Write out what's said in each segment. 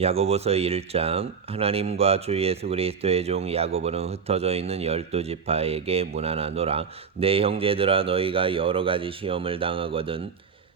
야고보서 1장. 하나님과 주 예수 그리스도의 종 야고보는 흩어져 있는 12지파에게 문안하노라. 내 형제들아, 너희가 여러 가지 시험을 당하거든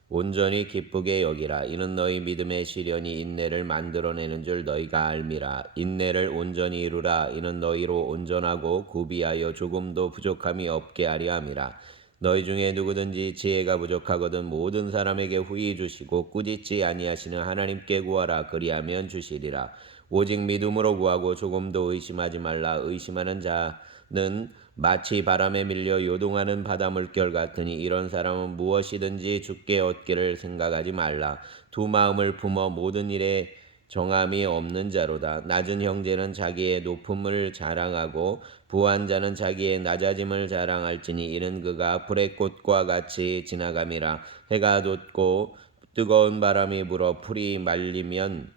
온전히 기쁘게 여기라. 이는 너희 믿음의 시련이 인내를 만들어내는 줄 너희가 알미라. 인내를 온전히 이루라. 이는 너희로 온전하고 구비하여 조금도 부족함이 없게 하려 함이라. 너희 중에 누구든지 지혜가 부족하거든 모든 사람에게 후히 주시고 꾸짖지 아니하시는 하나님께 구하라. 그리하면 주시리라. 오직 믿음으로 구하고 조금도 의심하지 말라. 의심하는 자는 마치 바람에 밀려 요동하는 바다 물결 같으니 이런 사람은 무엇이든지 주께 얻기를 생각하지 말라. 두 마음을 품어 모든 일에 정함이 없는 자로다. 낮은 형제는 자기의 높음을 자랑하고 부한 자는 자기의 낮아짐을 자랑할지니 이는 그가 불의 꽃과 같이 지나감이라. 해가 돋고 뜨거운 바람이 불어 풀이 말리면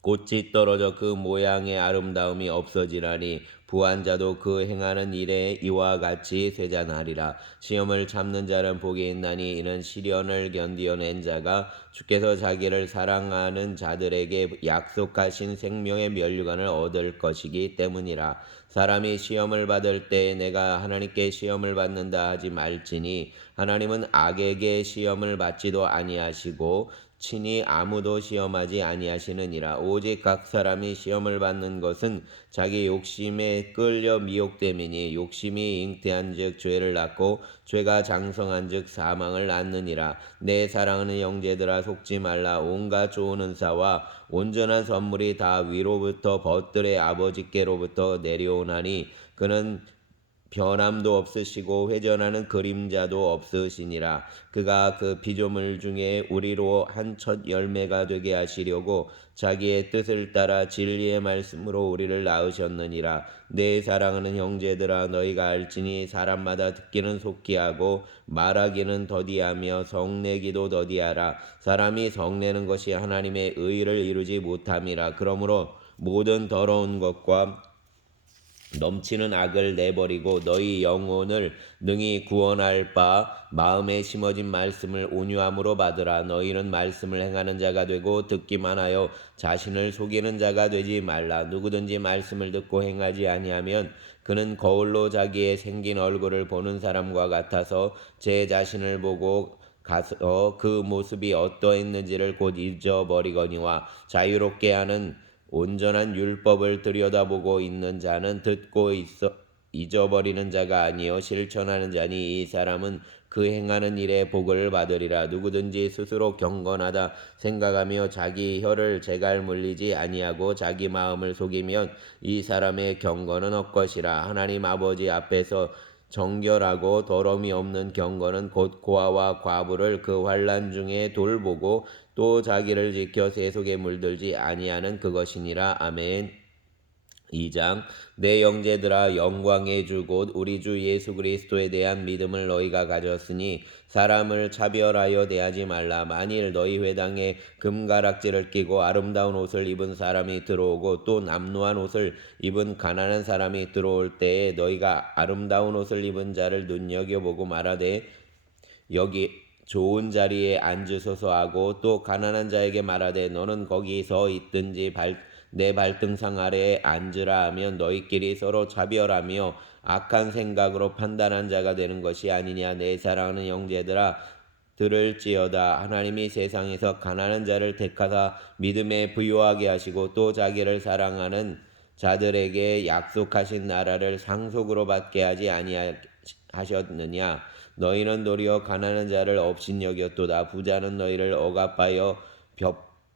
꽃이 떨어져 그 모양의 아름다움이 없어지라니 부한 자도 그 행하는 일에 이와 같이 쇠잔하리라. 시험을 참는 자는 복이 있나니 이는 시련을 견디어낸 자가 주께서 자기를 사랑하는 자들에게 약속하신 생명의 면류관을 얻을 것이기 때문이라. 사람이 시험을 받을 때 내가 하나님께 시험을 받는다 하지 말지니 하나님은 악에게 시험을 받지도 아니하시고 친히 아무도 시험하지 아니하시느니라. 오직 각 사람이 시험을 받는 것은 자기 욕심에 끌려 미혹됨이니 욕심이 잉태한즉 죄를 낳고 죄가 장성한즉 사망을 낳느니라. 내 사랑하는 형제들아, 속지 말라. 온갖 좋은 은사와 온전한 선물이 다 위로부터 벗들의 아버지께로부터 내려오나니 그는 변함도 없으시고 회전하는 그림자도 없으시니라. 그가 그 피조물 중에 우리로 한 첫 열매가 되게 하시려고 자기의 뜻을 따라 진리의 말씀으로 우리를 낳으셨느니라. 내 사랑하는 형제들아, 너희가 알지니 사람마다 듣기는 속히 하고 말하기는 더디하며 성내기도 더디하라. 사람이 성내는 것이 하나님의 의를 이루지 못함이라. 그러므로 모든 더러운 것과 넘치는 악을 내버리고 너희 영혼을 능히 구원할 바 마음에 심어진 말씀을 온유함으로 받으라. 너희는 말씀을 행하는 자가 되고 듣기만 하여 자신을 속이는 자가 되지 말라. 누구든지 말씀을 듣고 행하지 아니하면 그는 거울로 자기의 생긴 얼굴을 보는 사람과 같아서 제 자신을 보고 가서 그 모습이 어떠했는지를 곧 잊어버리거니와 자유롭게 하는 온전한 율법을 들여다보고 있는 자는 듣고 있어 잊어버리는 자가 아니요 실천하는 자니 이 사람은 그 행하는 일에 복을 받으리라. 누구든지 스스로 경건하다 생각하며 자기 혀를 제갈 물리지 아니하고 자기 마음을 속이면 이 사람의 경건은 헛것이라. 하나님 아버지 앞에서 정결하고 더러움이 없는 경건은 곧 고아와 과부를 그 환난 중에 돌보고 또 자기를 지켜 세속에 물들지 아니하는 그것이니라. 아멘. 2장. 내 형제들아, 영광의 주 곧 우리 주 예수 그리스도에 대한 믿음을 너희가 가졌으니 사람을 차별하여 대하지 말라. 만일 너희 회당에 금가락지를 끼고 아름다운 옷을 입은 사람이 들어오고 또 남루한 옷을 입은 가난한 사람이 들어올 때에 너희가 아름다운 옷을 입은 자를 눈여겨보고 말하되 여기 좋은 자리에 앉으소서 하고 또 가난한 자에게 말하되 너는 거기 서 있든지 내 발등상 아래에 앉으라 하면 너희끼리 서로 차별하며 악한 생각으로 판단한 자가 되는 것이 아니냐. 내 사랑하는 형제들아, 들을지어다. 하나님이 세상에서 가난한 자를 택하사 믿음에 부유하게 하시고 또 자기를 사랑하는 자들에게 약속하신 나라를 상속으로 받게 하지 아니하셨느냐. 너희는 도리어 가난한 자를 업신여겼도다. 부자는 너희를 억압하여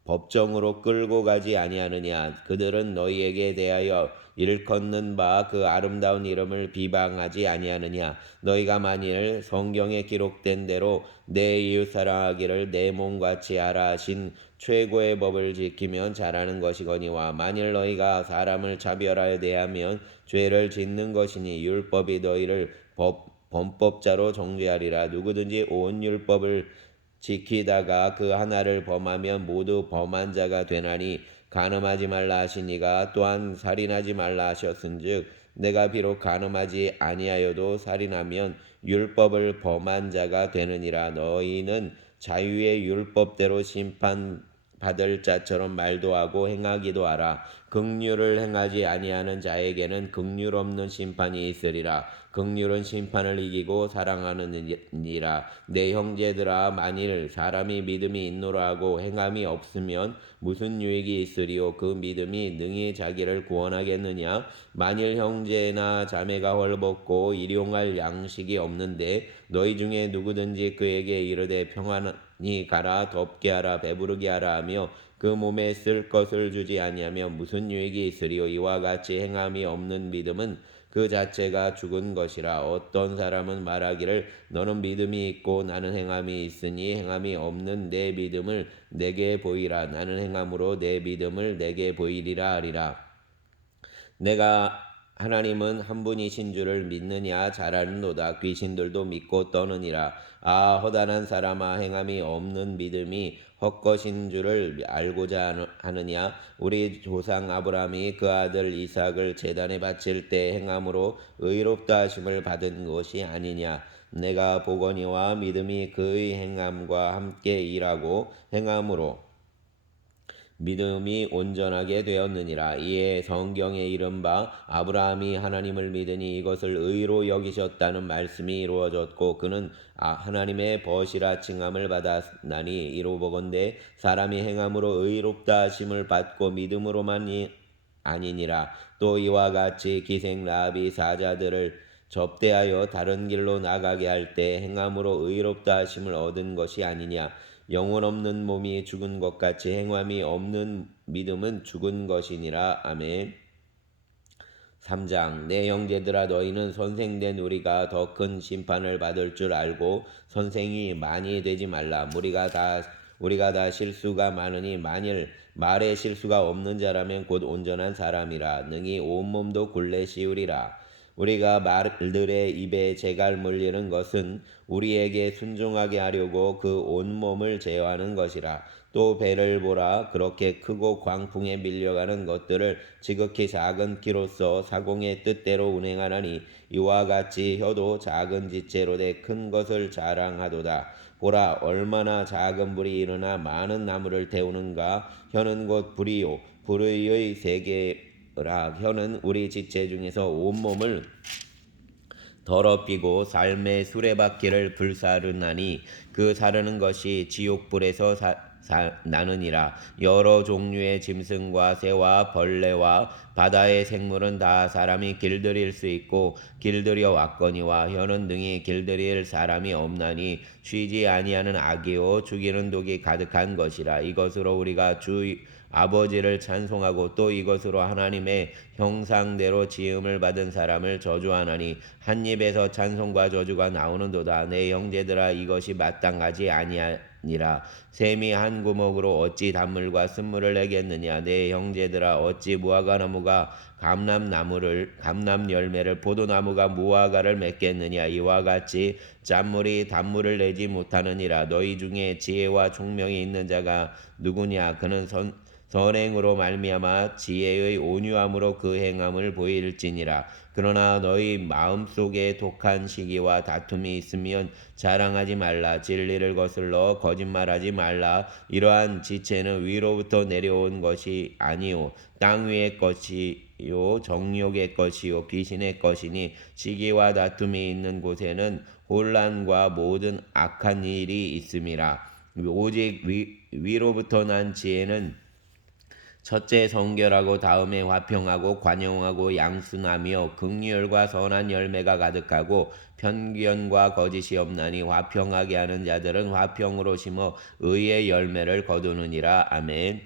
법정으로 끌고 가지 아니하느냐. 그들은 너희에게 대하여 일컫는 바 그 아름다운 이름을 비방하지 아니하느냐. 너희가 만일 성경에 기록된 대로 내 이웃 사랑하기를 내 몸같이 하라 하신 최고의 법을 지키면 잘하는 것이거니와 만일 너희가 사람을 차별하여 대하면 죄를 짓는 것이니 율법이 너희를 범법자로 정죄하리라. 누구든지 온 율법을 지키다가 그 하나를 범하면 모두 범한 자가 되나니 간음하지 말라 하시니가 또한 살인하지 말라 하셨은즉 내가 비록 간음하지 아니하여도 살인하면 율법을 범한 자가 되느니라. 너희는 자유의 율법대로 심판 받을 자처럼 말도 하고 행하기도 하라. 긍휼을 행하지 아니하는 자에게는 긍휼 없는 심판이 있으리라. 긍휼은 심판을 이기고 사랑하느니라. 내 형제들아, 만일 사람이 믿음이 있노라 하고 행함이 없으면 무슨 유익이 있으리요? 그 믿음이 능히 자기를 구원하겠느냐? 만일 형제나 자매가 헐벗고 일용할 양식이 없는데 너희 중에 누구든지 그에게 이르되 평안히 가라, 덥게 하라, 배부르게 하라 하며 그 몸에 쓸 것을 주지 아니하면 무슨 유익이 있으리요? 이와 같이 행함이 없는 믿음은 그 자체가 죽은 것이라. 어떤 사람은 말하기를 너는 믿음이 있고 나는 행함이 있으니 행함이 없는 내 믿음을 내게 보이라. 나는 행함으로 내 믿음을 내게 보이리라 하리라. 내가 하나님은 한 분이신 줄을 믿느냐? 잘 아는도다. 귀신들도 믿고 떠느니라. 아, 허다한 사람아, 행함이 없는 믿음이 헛것인 줄을 알고자 하느냐? 우리 조상 아브라함이 그 아들 이삭을 제단에 바칠 때 행함으로 의롭다 하심을 받은 것이 아니냐? 내가 보거니와 믿음이 그의 행함과 함께 일하고 행함으로 믿음이 온전하게 되었느니라. 이에 성경에 이른바 아브라함이 하나님을 믿으니 이것을 의로 여기셨다는 말씀이 이루어졌고 그는 하나님의 벗이라 칭함을 받았나니 이로보건대 사람이 행함으로 의롭다 하심을 받고 믿음으로만이 아니니라. 또 이와 같이 기생 라합이 사자들을 접대하여 다른 길로 나가게 할 때 행함으로 의롭다 하심을 얻은 것이 아니냐. 영혼 없는 몸이 죽은 것 같이 행함이 없는 믿음은 죽은 것이니라. 아멘. 3장. 내 형제들아, 너희는 선생된 우리가 더 큰 심판을 받을 줄 알고 선생이 많이 되지 말라. 우리가 다 실수가 많으니 만일 말에 실수가 없는 자라면 곧 온전한 사람이라. 능히 온몸도 굴레 씌우리라. 우리가 말들의 입에 재갈 물리는 것은 우리에게 순종하게 하려고 그 온몸을 제어하는 것이라. 또 배를 보라. 그렇게 크고 광풍에 밀려가는 것들을 지극히 작은 키로서 사공의 뜻대로 운행하나니 이와 같이 혀도 작은 지체로 돼 큰 것을 자랑하도다. 보라, 얼마나 작은 불이 일어나 많은 나무를 태우는가. 혀는 곧 불이요 불의 세계라. 혀는 우리 지체 중에서 온몸을 더럽히고 삶의 수레바퀴를 불사르나니 그 사르는 것이 지옥불에서 나느니라. 여러 종류의 짐승과 새와 벌레와 바다의 생물은 다 사람이 길들일 수 있고 길들여 왔거니와 혀는 능히 길들일 사람이 없나니 쉬지 아니하는 악이요 죽이는 독이 가득한 것이라. 이것으로 우리가 주 아버지를 찬송하고 또 이것으로 하나님의 형상대로 지음을 받은 사람을 저주하나니 한 입에서 찬송과 저주가 나오는도다. 내 형제들아, 이것이 마땅하지 아니하니라. 샘이 한 구멍으로 어찌 단물과 쓴물을 내겠느냐. 내 형제들아, 어찌 무화과나무가 감람 열매를 포도나무가 무화과를 맺겠느냐. 이와 같이 짠물이 단물을 내지 못하느니라. 너희 중에 지혜와 총명이 있는 자가 누구냐. 그는 선행으로 말미암아 지혜의 온유함으로 그 행함을 보일지니라. 그러나 너희 마음속에 독한 시기와 다툼이 있으면 자랑하지 말라. 진리를 거슬러 거짓말하지 말라. 이러한 지체는 위로부터 내려온 것이 아니요 땅 위의 것이요 정욕의 것이요 귀신의 것이니 시기와 다툼이 있는 곳에는 혼란과 모든 악한 일이 있음이라. 오직 위로부터 난 지혜는 첫째 성결하고 다음에 화평하고 관용하고 양순하며 긍휼과 선한 열매가 가득하고 편견과 거짓이 없나니 화평하게 하는 자들은 화평으로 심어 의의 열매를 거두느니라. 아멘.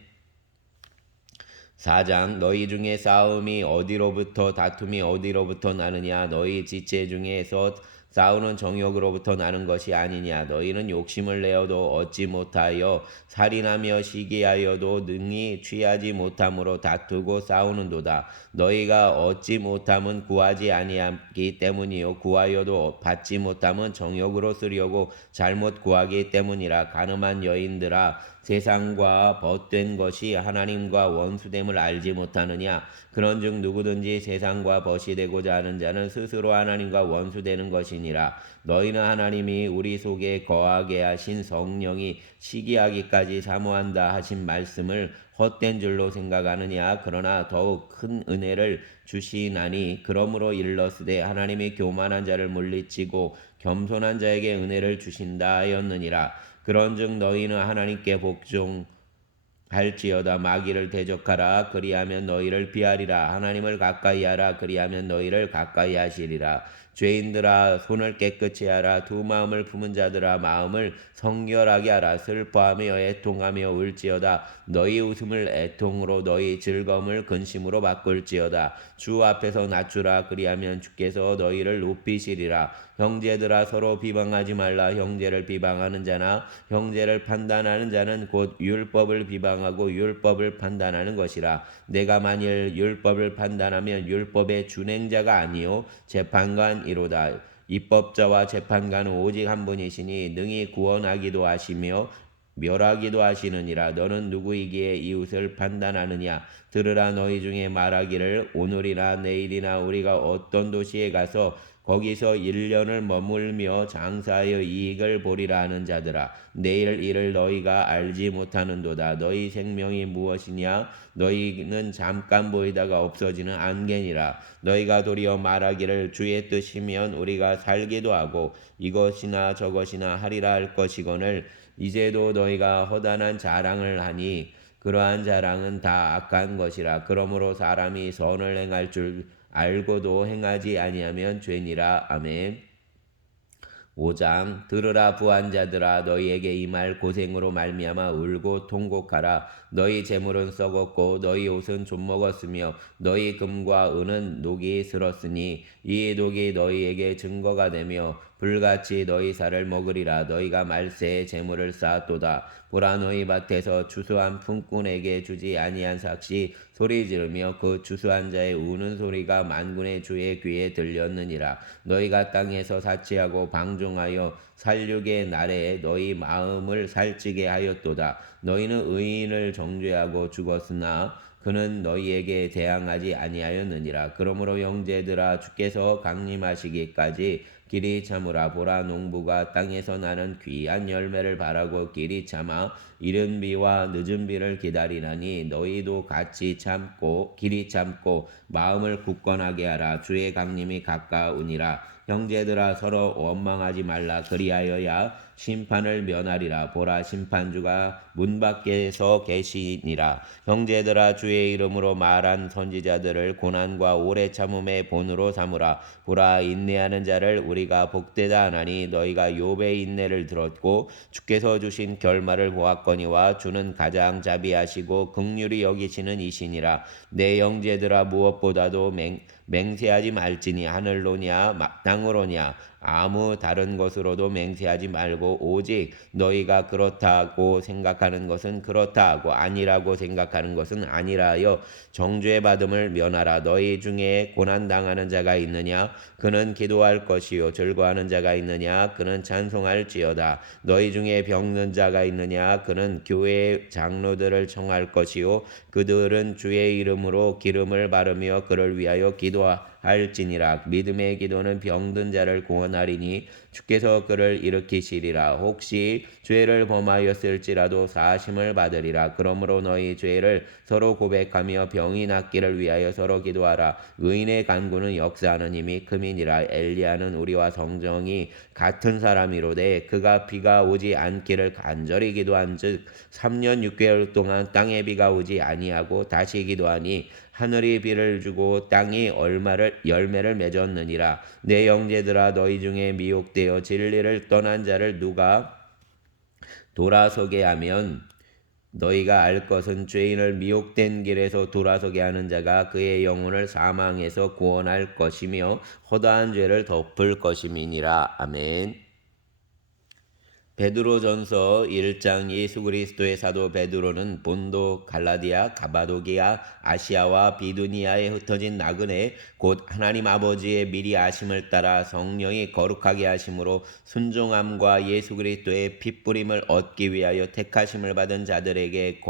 4장. 너희 중에 싸움이 어디로부터 다툼이 어디로부터 나느냐. 너희 지체 중에서 싸우는 정욕으로부터 나는 것이 아니냐. 너희는 욕심을 내어도 얻지 못하여 살인하며 시기하여도 능히 취하지 못함으로 다투고 싸우는도다. 너희가 얻지 못함은 구하지 아니하기 때문이요 구하여도 받지 못함은 정욕으로 쓰려고 잘못 구하기 때문이라. 가늠한 여인들아, 세상과 벗된 것이 하나님과 원수됨을 알지 못하느냐? 그런즉 누구든지 세상과 벗이 되고자 하는 자는 스스로 하나님과 원수되는 것이니라. 너희는 하나님이 우리 속에 거하게 하신 성령이 시기하기까지 사모한다 하신 말씀을 헛된 줄로 생각하느냐? 그러나 더욱 큰 은혜를 주시나니 그러므로 일렀으되 하나님이 교만한 자를 물리치고 겸손한 자에게 은혜를 주신다 하였느니라. 그런즉 너희는 하나님께 복종할지어다. 마귀를 대적하라. 그리하면 너희를 피하리라. 하나님을 가까이하라. 그리하면 너희를 가까이하시리라. 죄인들아 손을 깨끗이 하라. 두 마음을 품은 자들아 마음을 성결하게 하라. 슬퍼하며 애통하며 울지어다. 너희 웃음을 애통으로 너희 즐거움을 근심으로 바꿀지어다. 주 앞에서 낮추라. 그리하면 주께서 너희를 높이시리라. 형제들아 서로 비방하지 말라. 형제를 비방하는 자나 형제를 판단하는 자는 곧 율법을 비방하고 율법을 판단하는 것이라. 내가 만일 율법을 판단하면 율법의 준행자가 아니요 재판관이로다. 입법자와 재판관은 오직 한 분이시니 능히 구원하기도 하시며 멸하기도 하시느니라. 너는 누구이기에 이웃을 판단하느냐? 들으라. 너희 중에 말하기를 오늘이나 내일이나 우리가 어떤 도시에 가서 거기서 1년을 머물며 장사하여 이익을 보리라 하는 자들아, 내일 일을 너희가 알지 못하는도다. 너희 생명이 무엇이냐? 너희는 잠깐 보이다가 없어지는 안개니라. 너희가 도리어 말하기를 주의 뜻이면 우리가 살기도 하고 이것이나 저것이나 하리라 할 것이거늘 이제도 너희가 허다한 자랑을 하니 그러한 자랑은 다 악한 것이라. 그러므로 사람이 선을 행할 줄 알고도 행하지 아니하면 죄니라. 아멘. 5장 들으라. 부한 자들아 너희에게 이 말 고생으로 말미암아 울고 통곡하라. 너희 재물은 썩었고 너희 옷은 좀먹었으며 너희 금과 은은 녹이 슬었으니 이 녹이 너희에게 증거가 되며 불같이 너희 살을 먹으리라. 너희가 말세에 재물을 쌓았도다. 보라. 너희 밭에서 추수한 품꾼에게 주지 아니한 삭시 소리 지르며 그 추수한 자의 우는 소리가 만군의 주의 귀에 들렸느니라. 너희가 땅에서 사치하고 방종하여 살육의 날에 너희 마음을 살찌게 하였도다. 너희는 의인을 정죄하고 죽었으나 그는 너희에게 대항하지 아니하였느니라. 그러므로 형제들아 주께서 강림하시기까지 길이 참으라. 보라. 농부가 땅에서 나는 귀한 열매를 바라고 길이 참아 이른 비와 늦은 비를 기다리나니 너희도 같이 길이 참고 마음을 굳건하게 하라. 주의 강림이 가까우니라. 형제들아 서로 원망하지 말라. 그리하여야 심판을 면하리라. 보라. 심판주가 문 밖에서 계시니라. 형제들아 주의 이름으로 말한 선지자들을 고난과 오래 참음의 본으로 삼으라. 보라. 인내하는 자를 우리가 복되다 하나니 너희가 욥의 인내를 들었고 주께서 주신 결말을 보았거니와 주는 가장 자비하시고 긍휼히 여기시는 이시니라. 내 형제들아 무엇보다도 맹세하지 말지니 하늘로냐 땅으로냐 아무 다른 것으로도 맹세하지 말고 오직 너희가 그렇다고 생각하는 것은 그렇다 하고 아니라고 생각하는 것은 아니라 하여 정죄 받음을 면하라. 너희 중에 고난당하는 자가 있느냐? 그는 기도할 것이요. 즐거워하는 자가 있느냐? 그는 찬송할지어다. 너희 중에 병든 자가 있느냐? 그는 교회 장로들을 청할 것이요. 그들은 주의 이름으로 기름을 바르며 그를 위하여 기도할지니라. 믿음의 기도는 병든 자를 구원하리니 주께서 그를 일으키시리라. 혹시 죄를 범하였을지라도 사하심을 받으리라. 그러므로 너희 죄를 서로 고백하며 병이 낫기를 위하여 서로 기도하라. 의인의 간구는 역사하는 힘이 큼이니라. 엘리야는 우리와 성정이 같은 사람이로되 그가 비가 오지 않기를 간절히 기도한즉 3년 6개월 동안 땅에 비가 오지 아니하고 다시 기도하니 하늘이 비를 주고 땅이 열매를 맺었느니라. 내 형제들아 너희 중에 미혹되어 진리를 떠난 자를 누가 돌아서게 하면 너희가 알 것은 죄인을 미혹된 길에서 돌아서게 하는 자가 그의 영혼을 사망에서 구원할 것이며 허다한 죄를 덮을 것임이니라. 아멘. 베드로전서 1장. 예수 그리스도의 사도 베드로는 본도, 갈라디아, 가바도기아, 아시아와 비두니아에 흩어진 나그네 곧 하나님 아버지의 미리 아심을 따라 성령이 거룩하게 하심으로 순종함과 예수 그리스도의 핏부림을 얻기 위하여 택하심을 받은 자들에게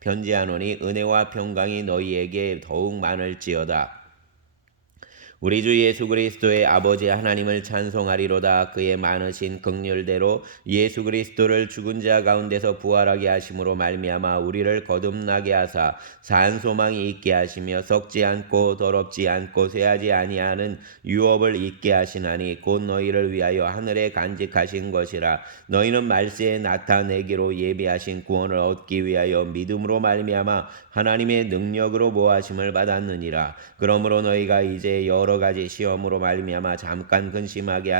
편지하노니 은혜와 평강이 너희에게 더욱 많을지어다. 우리 주 예수 그리스도의 아버지 하나님을 찬송하리로다. 그의 많으신 긍휼대로 예수 그리스도를 죽은 자 가운데서 부활하게 하심으로 말미암아 우리를 거듭나게 하사 산 소망이 있게 하시며 썩지 않고 더럽지 않고 쇠하지 아니하는 유업을 있게 하시나니 곧 너희를 위하여 하늘에 간직하신 것이라. 너희는 말세에 나타내기로 예비하신 구원을 얻기 위하여 믿음으로 말미암아 하나님의 능력으로 모하심을 받았느니라. 그러므로 너희가 이제 여러 가지 시험으로 말미암아 잠깐 근심하게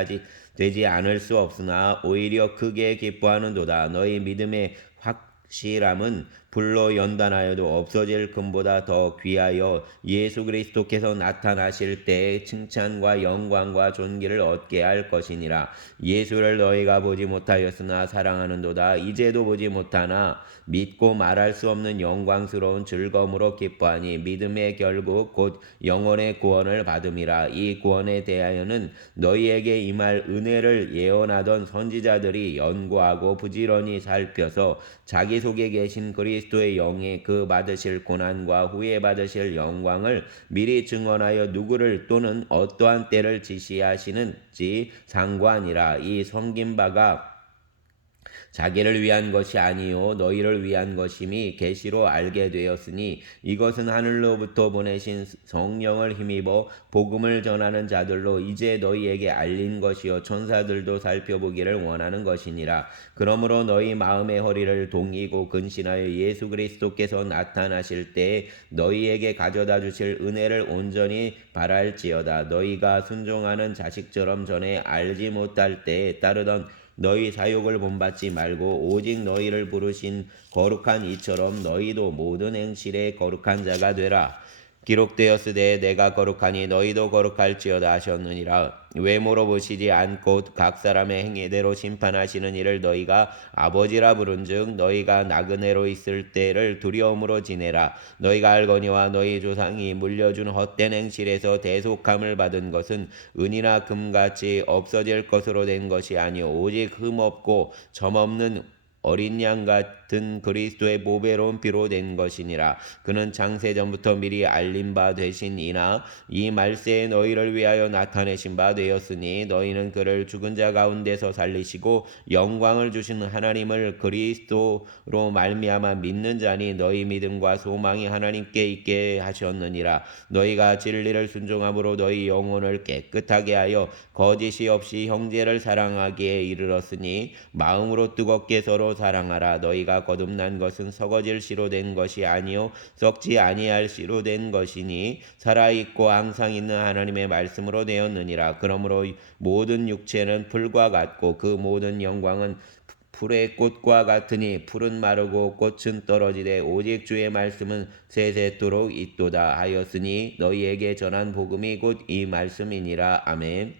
되지 않을 수 없으나 오히려 크게 기뻐하는도다. 너희 믿음의 확실함은 불로 연단하여도 없어질 금보다 더 귀하여 예수 그리스도께서 나타나실 때에 칭찬과 영광과 존귀를 얻게 할 것이니라. 예수를 너희가 보지 못하였으나 사랑하는도다. 이제도 보지 못하나 믿고 말할 수 없는 영광스러운 즐거움으로 기뻐하니 믿음의 결국 곧 영혼의 구원을 받음이라. 이 구원에 대하여는 너희에게 임할 은혜를 예언하던 선지자들이 연구하고 부지런히 살펴서 자기 속에 계신 그리스도의 영에 그 받으실 고난과 후에 받으실 영광을 미리 증언하여 누구를 또는 어떠한 때를 지시하시는지 상관이라. 이 섬긴 바가 자기를 위한 것이 아니요 너희를 위한 것임이 계시로 알게 되었으니 이것은 하늘로부터 보내신 성령을 힘입어 복음을 전하는 자들로 이제 너희에게 알린 것이요 천사들도 살펴보기를 원하는 것이니라. 그러므로 너희 마음의 허리를 동이고 근신하여 예수 그리스도께서 나타나실 때에 너희에게 가져다 주실 은혜를 온전히 바랄지어다. 너희가 순종하는 자식처럼 전에 알지 못할 때에 따르던 너희 사욕을 본받지 말고 오직 너희를 부르신 거룩한 이처럼 너희도 모든 행실에 거룩한 자가 되라. 기록되었으되 내가 거룩하니 너희도 거룩할지어다 하셨느니라. 외모로 보시지 않고 각 사람의 행위대로 심판하시는 이를 너희가 아버지라 부른즉 너희가 나그네로 있을 때를 두려움으로 지내라. 너희가 알거니와 너희 조상이 물려준 헛된 행실에서 대속함을 받은 것은 은이나 금같이 없어질 것으로 된 것이 아니오 오직 흠없고 점없는 어린 양 같은 그리스도의 보배로운 피로 된 것이니라. 그는 창세전부터 미리 알린 바 되신 이나 이 말세에 너희를 위하여 나타내신 바 되었으니 너희는 그를 죽은 자 가운데서 살리시고 영광을 주신 하나님을 그리스도로 말미암아 믿는 자니 너희 믿음과 소망이 하나님께 있게 하셨느니라. 너희가 진리를 순종함으로 너희 영혼을 깨끗하게 하여 거짓이 없이 형제를 사랑하기에 이르렀으니 마음으로 뜨겁게 서로 사랑하라. 너희가 거듭난 것은 썩어질 씨로 된 것이 아니요 썩지 아니할 씨로 된 것이니 살아있고 항상 있는 하나님의 말씀으로 되었느니라. 그러므로 모든 육체는 풀과 같고 그 모든 영광은 풀의 꽃과 같으니 풀은 마르고 꽃은 떨어지되 오직 주의 말씀은 세세토록 있도다 하였으니 너희에게 전한 복음이 곧 이 말씀이니라. 아멘.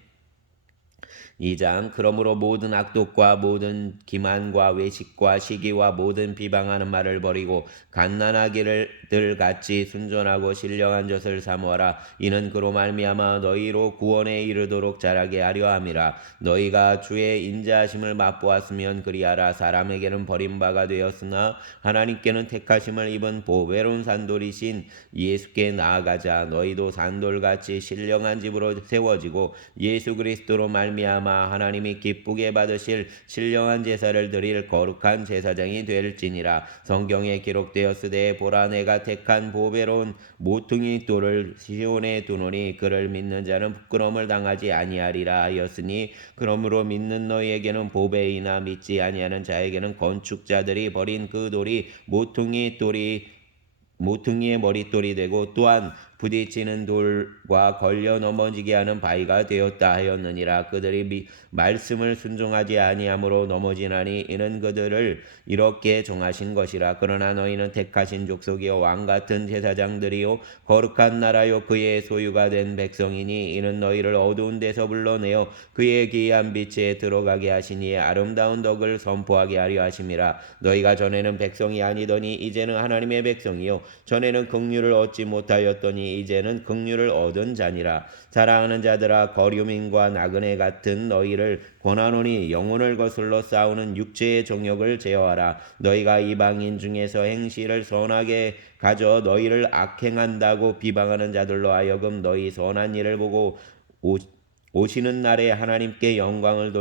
2장. 그러므로 모든 악독과 모든 기만과 외식과 시기와 모든 비방하는 말을 버리고 갓난아기들 같이 순전하고 신령한 젖을 사모하라. 이는 그로 말미암아 너희로 구원에 이르도록 자라게 하려 함이라. 너희가 주의 인자하심을 맛보았으면 그리하라. 사람에게는 버림바가 되었으나 하나님께는 택하심을 입은 보배로운 산돌이신 예수께 나아가자. 너희도 산돌같이 신령한 집으로 세워지고 예수 그리스도로 말미암아 하나님이 기쁘게 받으실 신령한 제사를 드릴 거룩한 제사장이 될지니라. 성경에 기록되었으되 보라 내가 택한 보배로운 모퉁이 돌을 시온에 두노니 그를 믿는 자는 부끄러움을 당하지 아니하리라 하였으니 그러므로 믿는 너희에게는 보배이나 믿지 아니하는 자에게는 건축자들이 버린 그 돌이 모퉁이의 머릿돌이 되고 또한 부딪히는 돌과 걸려 넘어지게 하는 바위가 되었다 하였느니라. 그들이 말씀을 순종하지 아니함으로 넘어지나니 이는 그들을 이렇게 정하신 것이라. 그러나 너희는 택하신 족속이요 왕 같은 제사장들이요 거룩한 나라요 그의 소유가 된 백성이니 이는 너희를 어두운 데서 불러내어 그의 기이한 빛에 들어가게 하시니 아름다운 덕을 선포하게 하려 하심이라. 너희가 전에는 백성이 아니더니 이제는 하나님의 백성이요 전에는 긍휼을 얻지 못하였더니 이제는 긍휼을 얻은 자니라. 사랑하는 자들아, 거류민과 나그네 같은 너희를 권하노니 영혼을 거슬러 싸우는 육체의 정욕을 제어하라. 너희가 이방인 중에서 행실을 선하게 가져 너희를 악행한다고 비방하는 자들로 하여금 너희 선한 일을 보고 오시는 날에 하나님께 영광을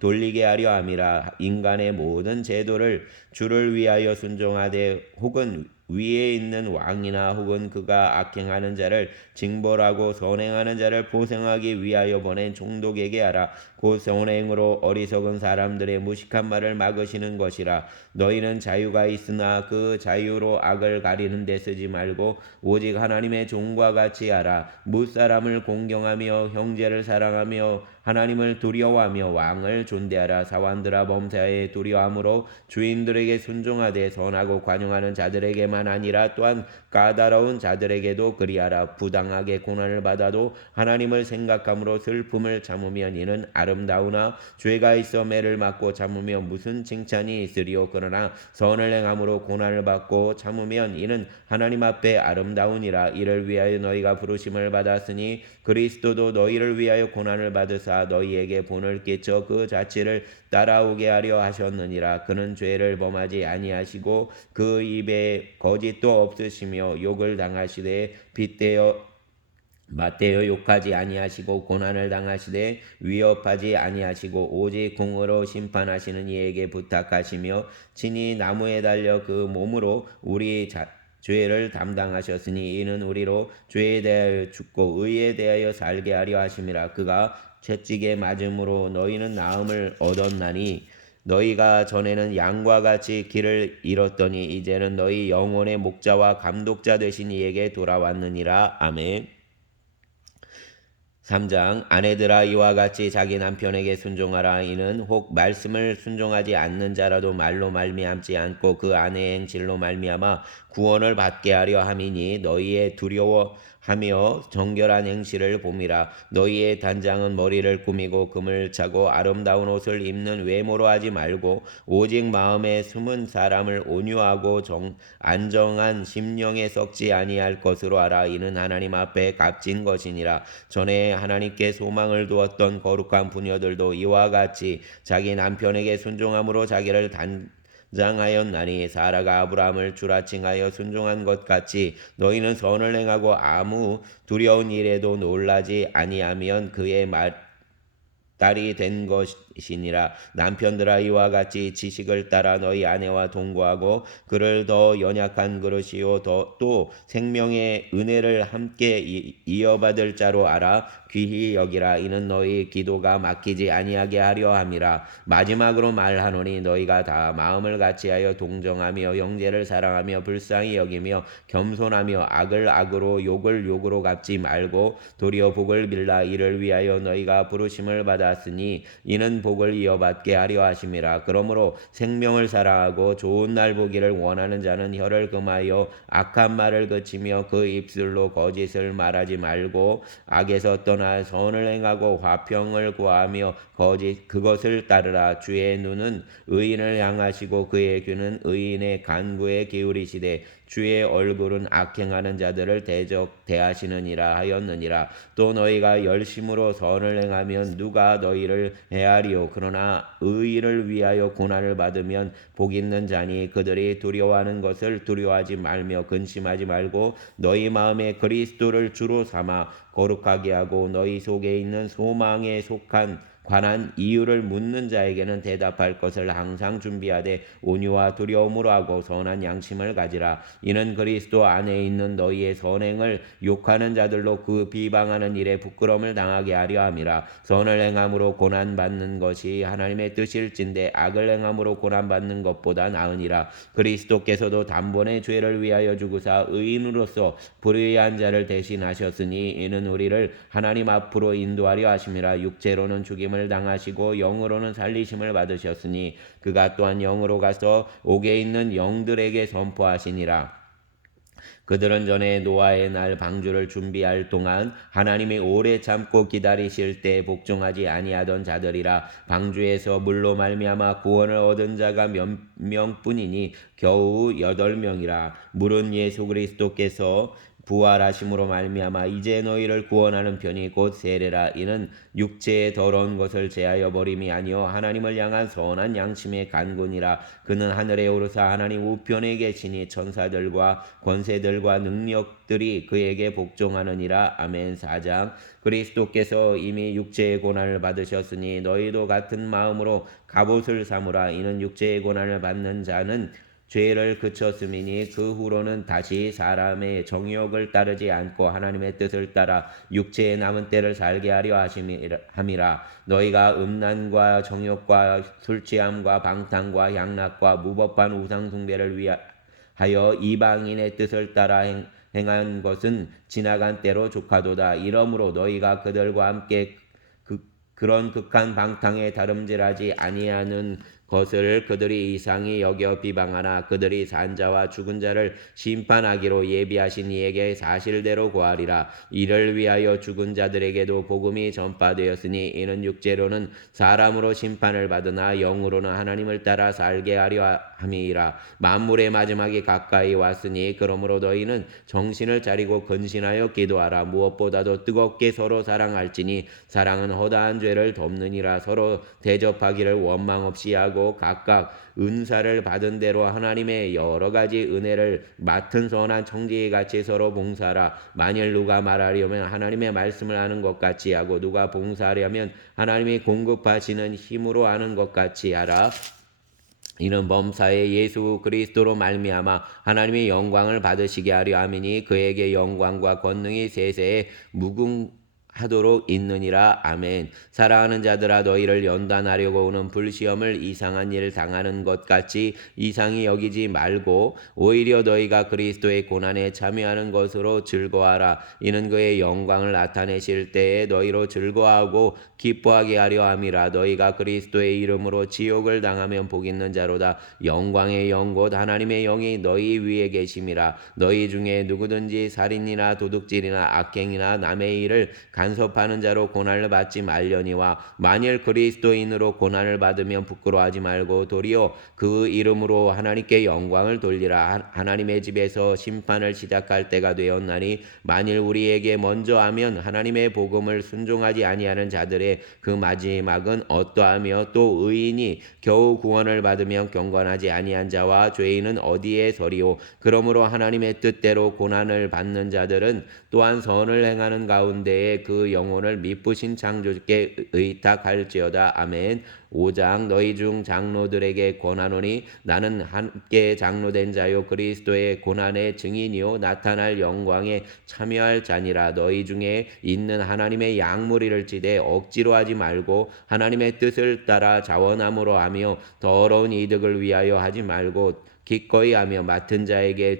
돌리게 하려 함이라. 인간의 모든 제도를 주를 위하여 순종하되 혹은 위에 있는 왕이나 혹은 그가 악행하는 자를 징벌하고 선행하는 자를 보생하기 위하여 보낸 총독에게 하라. 곧 선행으로 어리석은 사람들의 무식한 말을 막으시는 것이라. 너희는 자유가 있으나 그 자유로 악을 가리는 데 쓰지 말고 오직 하나님의 종과 같이 하라. 무사람을 공경하며 형제를 사랑하며 하나님을 두려워하며 왕을 존대하라. 사환들아, 범사에 두려워함으로 주인들에게 순종하되 선하고 관용하는 자들에게만 아니라 또한 까다로운 자들에게도 그리하라. 부당하게 고난을 받아도 하나님을 생각함으로 슬픔을 참으면 이는 아름다우나 죄가 있어 매를 맞고 참으며 무슨 칭찬이 있으리요. 그러나 선을 행함으로 고난을 받고 참으면 이는 하나님 앞에 아름다우니라. 이를 위하여 너희가 부르심을 받았으니 그리스도도 너희를 위하여 고난을 받으사 너희에게 본을 끼쳐 그 자취를 따라오게 하려 하셨느니라. 그는 죄를 범하지 아니하시고 그 입에 거짓도 없으시며 욕을 당하시되 맞대어 욕하지 아니하시고 고난을 당하시되 위협하지 아니하시고 오직 공의로 심판하시는 이에게 부탁하시며 친히 나무에 달려 그 몸으로 우리 죄를 담당하셨으니 이는 우리로 죄에 대하여 죽고 의에 대하여 살게 하려 하심이라. 그가 채찍에 맞음으로 너희는 나음을 얻었나니 너희가 전에는 양과 같이 길을 잃었더니 이제는 너희 영혼의 목자와 감독자 되신 이에게 돌아왔느니라. 아멘. 3장 아내들아, 이와 같이 자기 남편에게 순종하라. 이는 혹 말씀을 순종하지 않는 자라도 말로 말미암지 않고 그 아내의 행실로 말미암아 구원을 받게 하려 함이니 너희의 두려워하며 정결한 행실을 봄이라. 너희의 단장은 머리를 꾸미고 금을 차고 아름다운 옷을 입는 외모로 하지 말고 오직 마음에 숨은 사람을 온유하고 안정한 심령에 썩지 아니할 것으로 하라. 이는 하나님 앞에 값진 것이니라. 전에 하나님께 소망을 두었던 거룩한 부녀들도 이와 같이 자기 남편에게 순종함으로 자기를 장하였나니 사라가 아브라함을 주라칭하여 순종한 것 같이 너희는 선을 행하고 아무 두려운 일에도 놀라지 아니하면 그의 딸이 된 것이니라. 남편들아, 이와 같이 지식을 따라 너희 아내와 동거하고 그를 더 연약한 그릇이요 또 생명의 은혜를 함께 이어받을 자로 알아 귀히 여기라. 이는 너희 기도가 막히지 아니하게 하려 함이라. 마지막으로 말하노니 너희가 다 마음을 같이하여 동정하며 형제를 사랑하며 불쌍히 여기며 겸손하며 악을 악으로 욕을 욕으로 갚지 말고 도리어 복을 빌라. 이를 위하여 너희가 부르심을 받았으니 이는 복을 이어받게 하려 하심이라. 그러므로 생명을 사랑하고 좋은 날 보기를 원하는 자는 혀를 금하여 악한 말을 그치며 그 입술로 거짓을 말하지 말고 악에서 떠나 선을 행하고 화평을 구하며 그것을 따르라. 주의 눈은 의인을 향하시고 그의 귀는 의인의 간구에 기울이시되 주의 얼굴은 악행하는 자들을 대하시느니라 하였느니라. 또 너희가 열심으로 선을 행하면 누가 너희를 헤아리요. 그러나 의인을 위하여 고난을 받으면 복 있는 자니 그들이 두려워하는 것을 두려워하지 말며 근심하지 말고 너희 마음에 그리스도를 주로 삼아 거룩하게 하고 너희 속에 있는 소망에 속한 관한 이유를 묻는 자에게는 대답할 것을 항상 준비하되 온유와 두려움으로 하고 선한 양심을 가지라. 이는 그리스도 안에 있는 너희의 선행을 욕하는 자들로 그 비방하는 일에 부끄러움을 당하게 하려 함이라. 선을 행함으로 고난받는 것이 하나님의 뜻일진데 악을 행함으로 고난받는 것보다 나으니라. 그리스도께서도 단번에 죄를 위하여 죽으사 의인으로서 불의한 자를 대신하셨으니 이는 우리를 하나님 앞으로 인도하려 하심이라. 육체로는 죽임을 당하시고 영으로는 살리심을 받으셨으니 그가 또한 영으로 가서 옥에 있는 영들에게 선포하시니라. 그들은 전에 노아의 날 방주를 준비할 동안 하나님이 오래 참고 기다리실 때 복종하지 아니하던 자들이라. 방주에서 물로 말미암아 구원을 얻은 자가 몇 명뿐이니 겨우 8명이라. 물은 예수 그리스도께서 부활하심으로 말미암아 이제 너희를 구원하는 편이 곧 세례라. 이는 육체의 더러운 것을 제하여 버림이 아니요 하나님을 향한 선한 양심의 간구니라. 그는 하늘에 오르사 하나님 우편에 계시니 천사들과 권세들과 능력들이 그에게 복종하느니라. 아멘. 4장. 그리스도께서 이미 육체의 고난을 받으셨으니 너희도 같은 마음으로 갑옷을 삼으라. 이는 육체의 고난을 받는 자는 죄를 그쳤음이니 그 후로는 다시 사람의 정욕을 따르지 않고 하나님의 뜻을 따라 육체의 남은 때를 살게 하려 함이라. 너희가 음란과 정욕과 술취함과 방탕과 향락과 무법한 우상 숭배를 위하여 이방인의 뜻을 따라 행한 것은 지나간 때로 족하도다. 이러므로 너희가 그들과 함께 그런 극한 방탕에 다름질하지 아니하는 것을 그들이 이상히 여겨 비방하나 그들이 산자와 죽은 자를 심판하기로 예비하신 이에게 사실대로 고하리라. 이를 위하여 죽은 자들에게도 복음이 전파되었으니 이는 육체로는 사람으로 심판을 받으나 영으로는 하나님을 따라 살게 하려 함이라. 만물의 마지막이 가까이 왔으니 그러므로 너희는 정신을 차리고 근신하여 기도하라. 무엇보다도 뜨겁게 서로 사랑할지니 사랑은 허다한 죄를 덮느니라. 서로 대접하기를 원망 없이 하고 각각 은사를 받은 대로 하나님의 여러 가지 은혜를 맡은 선한 청지기같이 서로 봉사하라. 만일 누가 말하려면 하나님의 말씀을 아는 것 같이 하고 누가 봉사하려면 하나님이 공급하시는 힘으로 하는 것 같이 하라. 이는 범사에 예수 그리스도로 말미암아 하나님의 영광을 받으시게 하려 함이니 그에게 영광과 권능이 세세에 무궁하도록 있느니라. 아멘. 사랑하는 자들아 너희를 연단하려고 오는 불시험을 이상한 일을 당하는 것 같이 이상히 여기지 말고 오히려 너희가 그리스도의 고난에 참여하는 것으로 즐거워하라. 이는 그의 영광을 나타내실 때에 너희로 즐거워하고 기뻐하게 하려 함이라. 너희가 그리스도의 이름으로 지옥을 당하면 복 있는 자로다. 영광의 영 곧 하나님의 영이 너희 위에 계심이라. 너희 중에 누구든지 살인이나 도둑질이나 악행이나 남의 일을 간섭하는 자로 고난을 받지 말려니와 만일 그리스도인으로 고난을 받으면 부끄러워하지 말고 도리어 그 이름으로 하나님께 영광을 돌리라. 하나님의 집에서 심판을 시작할 때가 되었나니 만일 우리에게 먼저 하면 하나님의 복음을 순종하지 아니하는 자들의 그 마지막은 어떠하며 또 의인이 겨우 구원을 받으면 경건하지 아니한 자와 죄인은 어디에 서리오. 그러므로 하나님의 뜻대로 고난을 받는 자들은 또한 선을 행하는 가운데에 그 영혼을 미쁘신 창조주께 의탁할지어다. 아멘. 5장. 너희 중 장로들에게 권하노니 나는 함께 장로된 자요 그리스도의 고난의 증인이요 나타날 영광에 참여할 자니라. 너희 중에 있는 하나님의 양무리를 지되 억지로 하지 말고 하나님의 뜻을 따라 자원함으로 하며 더러운 이득을 위하여 하지 말고 기꺼이 하며 맡은 자에게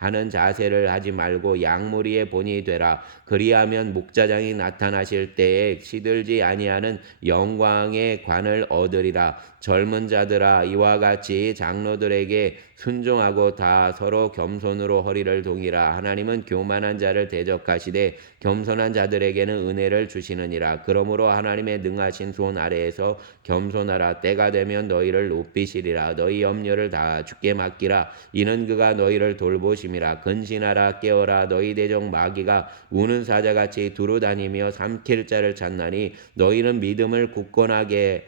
하는 자세를 하지 말고 양무리의 본이 되라. 그리하면 목자장이 나타나실 때에 시들지 아니하는 영광의 관을 얻으리라. 젊은 자들아 이와 같이 장로들에게 순종하고 다 서로 겸손으로 허리를 동이라. 하나님은 교만한 자를 대적하시되 겸손한 자들에게는 은혜를 주시느니라. 그러므로 하나님의 능하신 손 아래에서 겸손하라. 때가 되면 너희를 높이시리라. 너희 염려를 다 주께 맡기라. 이는 그가 너희를 돌보심이라. 근신하라. 깨어라. 너희 대적 마귀가 우는 사자같이 두루다니며 삼킬 자를 찾나니 너희는 믿음을 굳건하게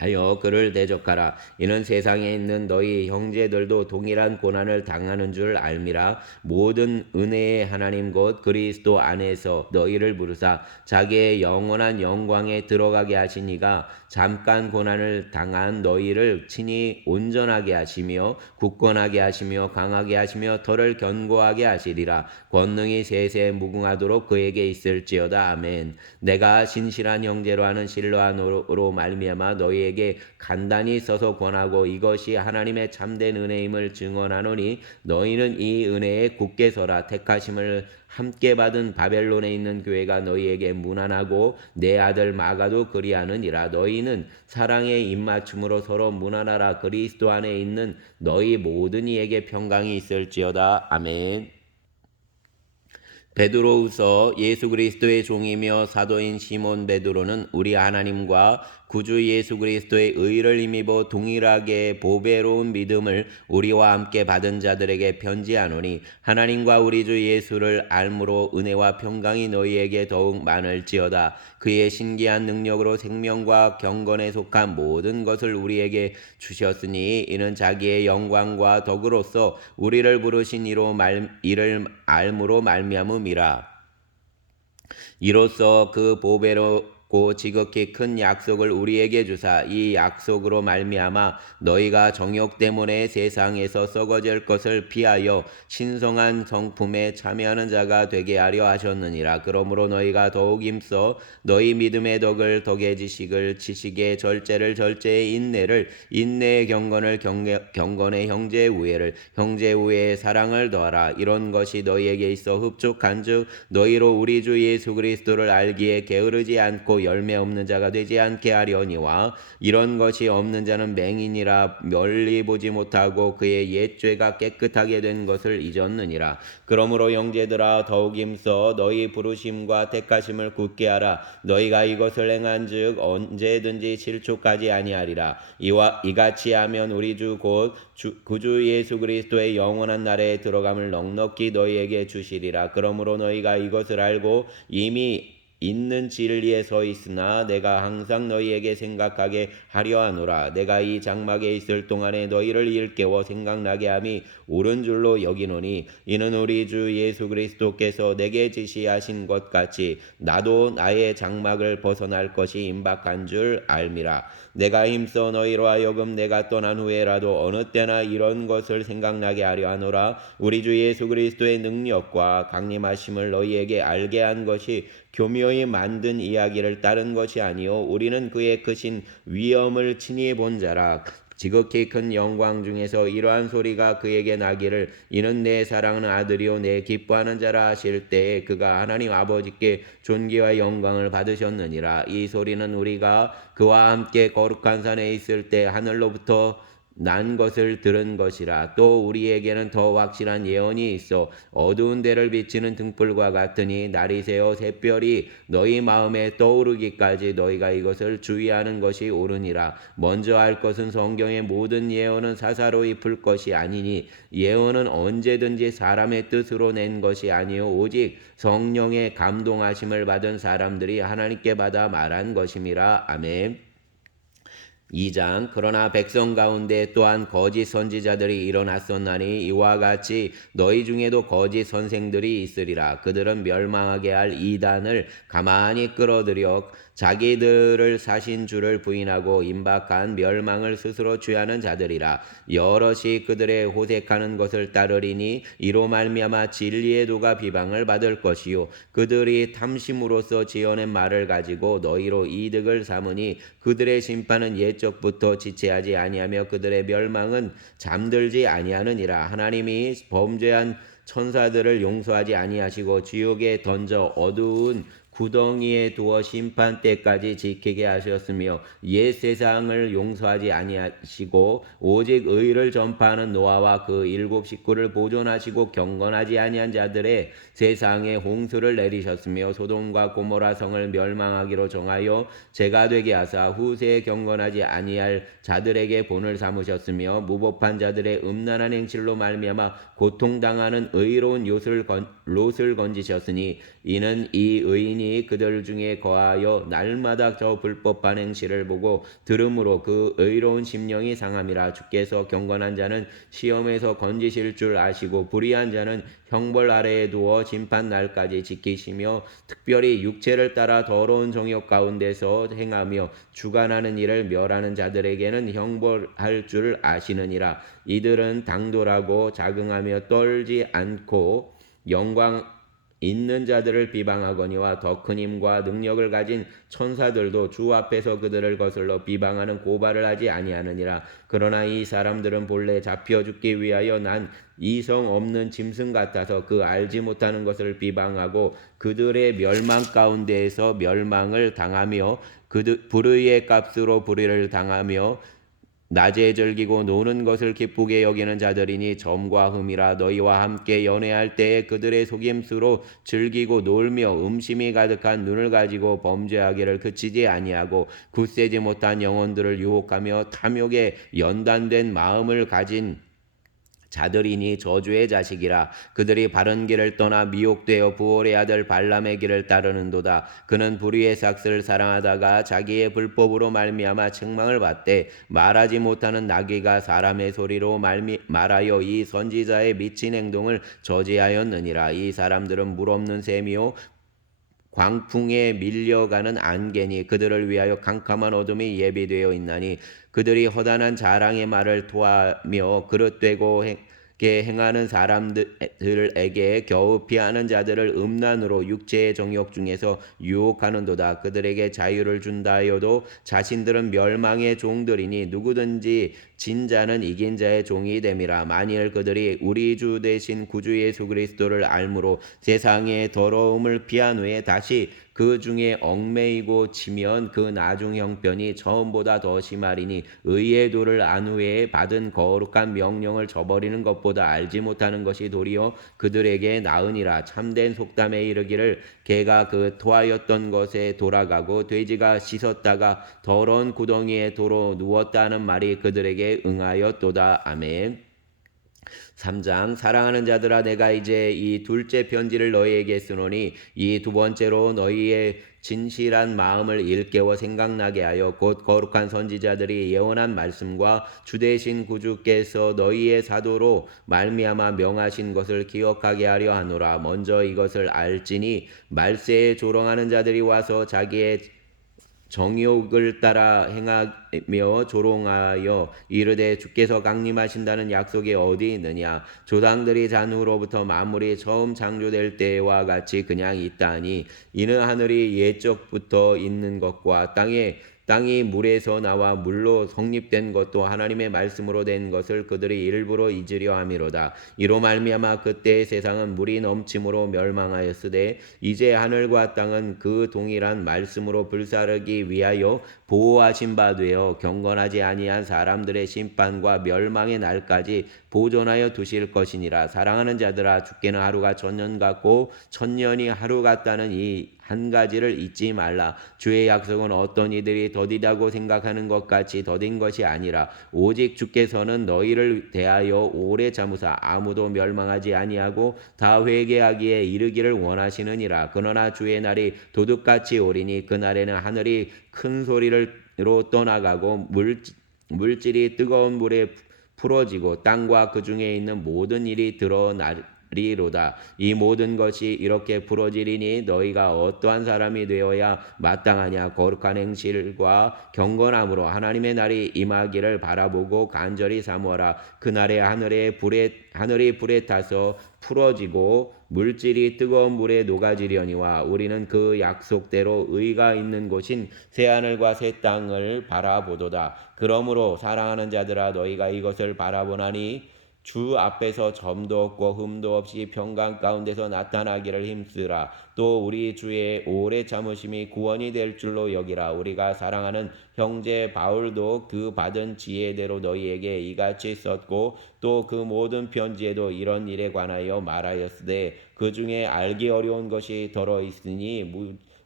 하여 그를 대적하라. 이는 세상에 있는 너희 형제들도 동일한 고난을 당하는 줄 알미라. 모든 은혜의 하나님 곧 그리스도 안에서 너희를 부르사 자기의 영원한 영광에 들어가게 하시니가 잠깐 고난을 당한 너희를 친히 온전하게 하시며 굳건하게 하시며 강하게 하시며 터를 견고하게 하시리라. 권능이 세세 무궁하도록 그에게 있을지어다. 아멘. 내가 신실한 형제로 하는 실로아노로 말미암아 너희에게 간단히 써서 권하고 이것이 하나님의 참된 은혜임을 증언하노니 너희는 이 은혜에 굳게 서라. 택하심을 함께 받은 바벨론에 있는 교회가 너희에게 문안하고 내 아들 마가도 그리하느니라. 너희는 사랑의 입맞춤으로 서로 문안하라. 그리스도 안에 있는 너희 모든 이에게 평강이 있을지어다. 아멘. 베드로후서 예수 그리스도의 종이며 사도인 시몬 베드로는 우리 하나님과 구주 예수 그리스도의 의를 힘입어 동일하게 보배로운 믿음을 우리와 함께 받은 자들에게 편지하노니 하나님과 우리 주 예수를 알므로 은혜와 평강이 너희에게 더욱 많을지어다. 그의 신기한 능력으로 생명과 경건에 속한 모든 것을 우리에게 주셨으니 이는 자기의 영광과 덕으로서 우리를 부르신 이를 알므로 말미암음이라. 이로써 그 보배롭고 지극히 큰 약속을 우리에게 주사 이 약속으로 말미암아 너희가 정욕 때문에 세상에서 썩어질 것을 피하여 신성한 성품에 참여하는 자가 되게 하려 하셨느니라. 그러므로 너희가 더욱 힘써 너희 믿음의 덕을 덕의 지식을 지식의 절제를 절제의 인내를 인내의 경건을 경건의 형제의 우애를 형제의 우애의 사랑을 더하라. 이런 것이 너희에게 있어 흡족한즉 너희로 우리 주 예수 그리스도를 알기에 게으르지 않고 열매 없는 자가 되지 않게 하려니와 이런 것이 없는 자는 맹인이라 멀리 보지 못하고 그의 옛 죄가 깨끗하게 된 것을 잊었느니라. 그러므로 형제들아 더욱 힘써 너희 부르심과 택하심을 굳게 하라. 너희가 이것을 행한즉 언제든지 실족하지 아니하리라. 이같이 하면 우리 주 곧 구주 예수 그리스도의 영원한 나라에 들어감을 넉넉히 너희에게 주시리라. 그러므로 너희가 이것을 알고 이미 있는 진리에 서 있으나 내가 항상 너희에게 생각하게 하려 하노라. 내가 이 장막에 있을 동안에 너희를 일깨워 생각나게 함이 옳은 줄로 여기노니 이는 우리 주 예수 그리스도께서 내게 지시하신 것 같이 나도 나의 장막을 벗어날 것이 임박한 줄 알미라. 내가 힘써 너희로 하여금 내가 떠난 후에라도 어느 때나 이런 것을 생각나게 하려 하노라. 우리 주 예수 그리스도의 능력과 강림하심을 너희에게 알게 한 것이 교묘히 만든 이야기를 따른 것이 아니요 우리는 그의 크신 위엄을 친히 본 자라. 지극히 큰 영광 중에서 이러한 소리가 그에게 나기를 이는 내 사랑하는 아들이요 내 기뻐하는 자라 하실 때에 그가 하나님 아버지께 존귀와 영광을 받으셨느니라. 이 소리는 우리가 그와 함께 거룩한 산에 있을 때 하늘로부터 난 것을 들은 것이라. 또 우리에게는 더 확실한 예언이 있어 어두운 데를 비치는 등불과 같으니 날이 새어 샛별이 너희 마음에 떠오르기까지 너희가 이것을 주의하는 것이 옳으니라. 먼저 할 것은 성경의 모든 예언은 사사로이 풀 것이 아니니 예언은 언제든지 사람의 뜻으로 낸 것이 아니요 오직 성령의 감동하심을 받은 사람들이 하나님께 받아 말한 것임이라. 아멘. 2장 그러나 백성 가운데 또한 거짓 선지자들이 일어났었나니 이와 같이 너희 중에도 거짓 선생들이 있으리라. 그들은 멸망하게 할 이단을 가만히 끌어들여 자기들을 사신 주를 부인하고 임박한 멸망을 스스로 취하는 자들이라. 여럿이 그들의 호색하는 것을 따르리니 이로 말미암아 진리의 도가 비방을 받을 것이요 그들이 탐심으로써 지어낸 말을 가지고 너희로 이득을 삼으니 그들의 심판은 옛적부터 지체하지 아니하며 그들의 멸망은 잠들지 아니하느니라. 하나님이 범죄한 천사들을 용서하지 아니하시고 지옥에 던져 어두운 구덩이에 두어 심판 때까지 지키게 하셨으며 옛 세상을 용서하지 아니하시고 오직 의를 전파하는 노아와 그 7 식구를 보존하시고 경건하지 아니한 자들의 세상에 홍수를 내리셨으며 소돔과 고모라 성을 멸망하기로 정하여 죄가 되게 하사 후세에 경건하지 아니할 자들에게 본을 삼으셨으며 무법한 자들의 음란한 행실로 말미암아 고통당하는 의로운 롯을 건지셨으니 이는 이 의인이 증인이 그들 중에 거하여 날마다 저 불법한 행실을 보고 들음으로 그 의로운 심령이 상함이라. 주께서 경건한 자는 시험에서 건지실 줄 아시고 불의한 자는 형벌 아래에 두어 심판 날까지 지키시며 특별히 육체를 따라 더러운 정욕 가운데서 행하며 주관하는 일을 멸하는 자들에게는 형벌할 줄 아시느니라. 이들은 당돌하고 자긍하며 떨지 않고 영광 있는 자들을 비방하거니와 더 큰 힘과 능력을 가진 천사들도 주 앞에서 그들을 거슬러 비방하는 고발을 하지 아니하느니라. 그러나 이 사람들은 본래 잡혀 죽기 위하여 난 이성 없는 짐승 같아서 그 알지 못하는 것을 비방하고 그들의 멸망 가운데에서 멸망을 당하며 그들 불의의 값으로 불의를 당하며 낮에 즐기고 노는 것을 기쁘게 여기는 자들이니 점과 흠이라. 너희와 함께 연애할 때에 그들의 속임수로 즐기고 놀며 음심이 가득한 눈을 가지고 범죄하기를 그치지 아니하고 굳세지 못한 영혼들을 유혹하며 탐욕에 연단된 마음을 가진 자들이니 저주의 자식이라. 그들이 바른 길을 떠나 미혹되어 부올의 아들 발람의 길을 따르는도다. 그는 불의의 삭슬을 사랑하다가 자기의 불법으로 말미암아 책망을 받되 말하지 못하는 나귀가 사람의 소리로 말하여 이 선지자의 미친 행동을 저지하였느니라. 이 사람들은 물 없는 샘이요 광풍에 밀려가는 안개니 그들을 위하여 캄캄한 어둠이 예비되어 있나니 그들이 허다한 자랑의 말을 토하며 그릇되고 행하는 사람들에게 겨우 피하는 자들을 음란으로 육체의 정욕 중에서 유혹하는도다. 그들에게 자유를 준다 하여도 자신들은 멸망의 종들이니 누구든지 진 자는 이긴 자의 종이 됨이라. 만일 그들이 우리 주 대신 구주 예수 그리스도를 알므로 세상의 더러움을 피한 후에 다시 그 중에 얽매이고 치면 그 나중 형편이 처음보다 더 심하리니 의의 도를 안 후에 받은 거룩한 명령을 저버리는 것보다 알지 못하는 것이 도리어 그들에게 나으니라. 참된 속담에 이르기를 개가 그 토하였던 것에 돌아가고 돼지가 씻었다가 더러운 구덩이에 도로 누웠다는 말이 그들에게 응하였도다. 아멘. 3장 사랑하는 자들아 내가 이제 이 둘째 편지를 너희에게 쓰노니 이 두 번째로 너희의 진실한 마음을 일깨워 생각나게 하여 곧 거룩한 선지자들이 예언한 말씀과 주대신 구주께서 너희의 사도로 말미암아 명하신 것을 기억하게 하려 하노라. 먼저 이것을 알지니 말세에 조롱하는 자들이 와서 자기의 정욕을 따라 행하며 조롱하여 이르되 주께서 강림하신다는 약속이 어디 있느냐. 조상들이 잔 후로부터 만물이 처음 창조될 때와 같이 그냥 있다니 이는 하늘이 옛적부터 있는 것과 땅이 물에서 나와 물로 성립된 것도 하나님의 말씀으로 된 것을 그들이 일부러 잊으려 함이로다. 이로 말미암아 그때의 세상은 물이 넘침으로 멸망하였으되 이제 하늘과 땅은 그 동일한 말씀으로 불사르기 위하여 보호하신 바 되어 경건하지 아니한 사람들의 심판과 멸망의 날까지 보존하여 두실 것이니라. 사랑하는 자들아 주께는 하루가 천년 같고 천년이 하루 같다는 이 한 가지를 잊지 말라. 주의 약속은 어떤 이들이 더디다고 생각하는 것 같이 더딘 것이 아니라 오직 주께서는 너희를 대하여 오래 참으사 아무도 멸망하지 아니하고 다 회개하기에 이르기를 원하시느니라. 그러나 주의 날이 도둑같이 오리니 그날에는 하늘이 큰 소리로 떠나가고 물질이 뜨거운 물에 풀어지고 땅과 그 중에 있는 모든 일이 드러나리로다. 이 모든 것이 이렇게 풀어지리니 너희가 어떠한 사람이 되어야 마땅하냐. 거룩한 행실과 경건함으로 하나님의 날이 임하기를 바라보고 간절히 사모하라. 그날에 하늘이 불에 타서 풀어지고 물질이 뜨거운 물에 녹아지려니와 우리는 그 약속대로 의가 있는 곳인 새하늘과 새 땅을 바라보도다. 그러므로 사랑하는 자들아 너희가 이것을 바라보나니 주 앞에서 점도 없고 흠도 없이 평강 가운데서 나타나기를 힘쓰라. 또 우리 주의 오래 참으심이 구원이 될 줄로 여기라. 우리가 사랑하는 형제 바울도 그 받은 지혜대로 너희에게 이같이 썼고 또 그 모든 편지에도 이런 일에 관하여 말하였으되 그 중에 알기 어려운 것이 더러 있으니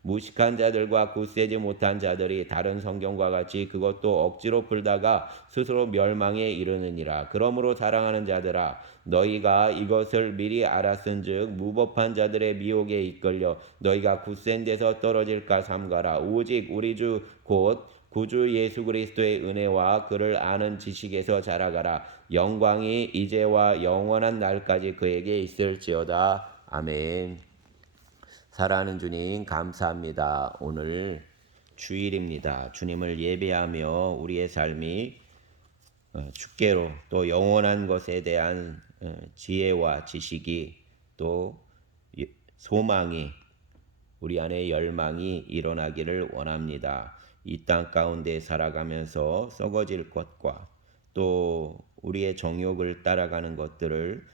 무식한 자들과 굳세지 못한 자들이 다른 성경과 같이 그것도 억지로 풀다가 스스로 멸망에 이르느니라. 그러므로 사랑하는 자들아, 너희가 이것을 미리 알았은즉 무법한 자들의 미혹에 이끌려 너희가 굳센 데서 떨어질까 삼가라. 오직 우리 주 곧 구주 예수 그리스도의 은혜와 그를 아는 지식에서 자라가라. 영광이 이제와 영원한 날까지 그에게 있을지어다. 아멘. 사랑하는 주님, 감사합니다. 오늘 주일입니다. 주님을 예배하며 우리의 삶이 주께로 또 영원한 것에 대한 지혜와 지식이 또 소망이 우리 안에 열망이 일어나기를 원합니다. 이 땅 가운데 살아가면서 썩어질 것과 또 우리의 정욕을 따라가는 것들을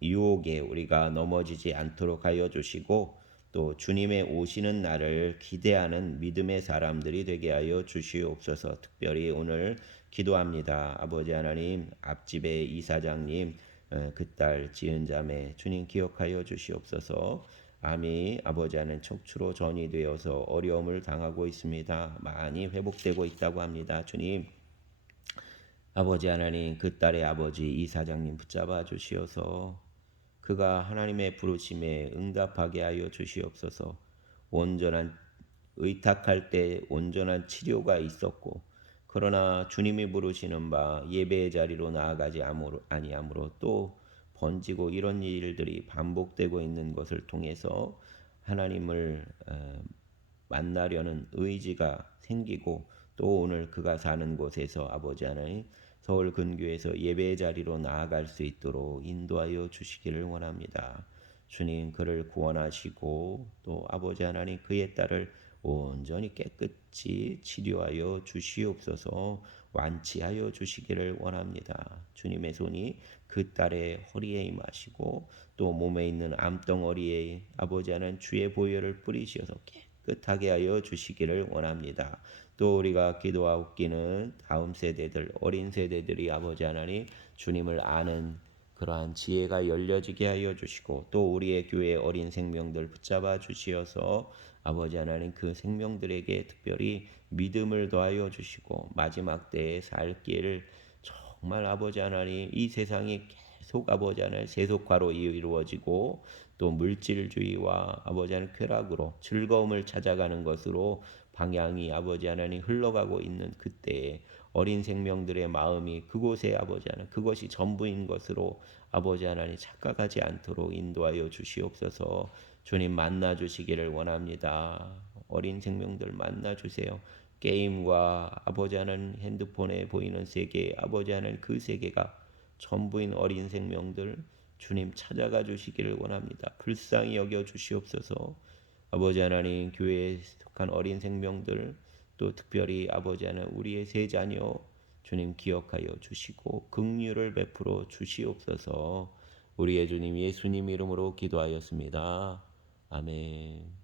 유혹에 우리가 넘어지지 않도록 하여 주시고 또 주님의 오시는 날을 기대하는 믿음의 사람들이 되게 하여 주시옵소서. 특별히 오늘 기도합니다. 아버지 하나님, 앞집의 이사장님, 그 딸 지은 자매 주님 기억하여 주시옵소서. 암이 아버지 하나님 척추로 전이되어서 어려움을 당하고 있습니다. 많이 회복되고 있다고 합니다. 주님, 아버지 하나님 그 딸의 아버지 이사장님 붙잡아 주시어서 그가 하나님의 부르심에 응답하게 하여 주시옵소서. 온전한 의탁할 때 온전한 치료가 있었고 그러나 주님이 부르시는 바 예배의 자리로 나아가지 아니하므로 또 번지고 이런 일들이 반복되고 있는 것을 통해서 하나님을 만나려는 의지가 생기고 또 오늘 그가 사는 곳에서 아버지 하나님 서울 근교에서 예배의 자리로 나아갈 수 있도록 인도하여 주시기를 원합니다. 주님 그를 구원하시고 또 아버지 하나님 그의 딸을 온전히 깨끗이 치료하여 주시옵소서. 완치하여 주시기를 원합니다. 주님의 손이 그 딸의 허리에 임하시고 또 몸에 있는 암덩어리에 아버지 하나님 주의 보혈을 뿌리셔서 깨끗하게 하여 주시기를 원합니다. 또 우리가 기도하옵기는 다음 세대들 어린 세대들이 아버지 하나님 주님을 아는 그러한 지혜가 열려지게 하여 주시고 또 우리의 교회 어린 생명들 붙잡아 주시어서 아버지 하나님 그 생명들에게 특별히 믿음을 더하여 주시고 마지막 때에 살 길을 정말 아버지 하나님 이 세상이 계속 아버지 하나님 세속화로 이루어지고 또 물질주의와 아버지 하나님 쾌락으로 즐거움을 찾아가는 것으로 방향이 아버지 하나님 흘러가고 있는 그때에 어린 생명들의 마음이 그곳에 아버지 하나님 그것이 전부인 것으로 아버지 하나님 착각하지 않도록 인도하여 주시옵소서. 주님 만나 주시기를 원합니다. 어린 생명들 만나 주세요. 게임과 아버지 하나님 핸드폰에 보이는 세계 아버지 하나님 그 세계가 전부인 어린 생명들 주님 찾아가 주시기를 원합니다. 불쌍히 여겨 주시옵소서. 아버지 하나님 교회에 속한 어린 생명들 또 특별히 아버지 하나님 우리의 세 자녀 주님 기억하여 주시고 긍휼을 베풀어 주시옵소서. 우리의 주님 예수님 이름으로 기도하였습니다. 아멘.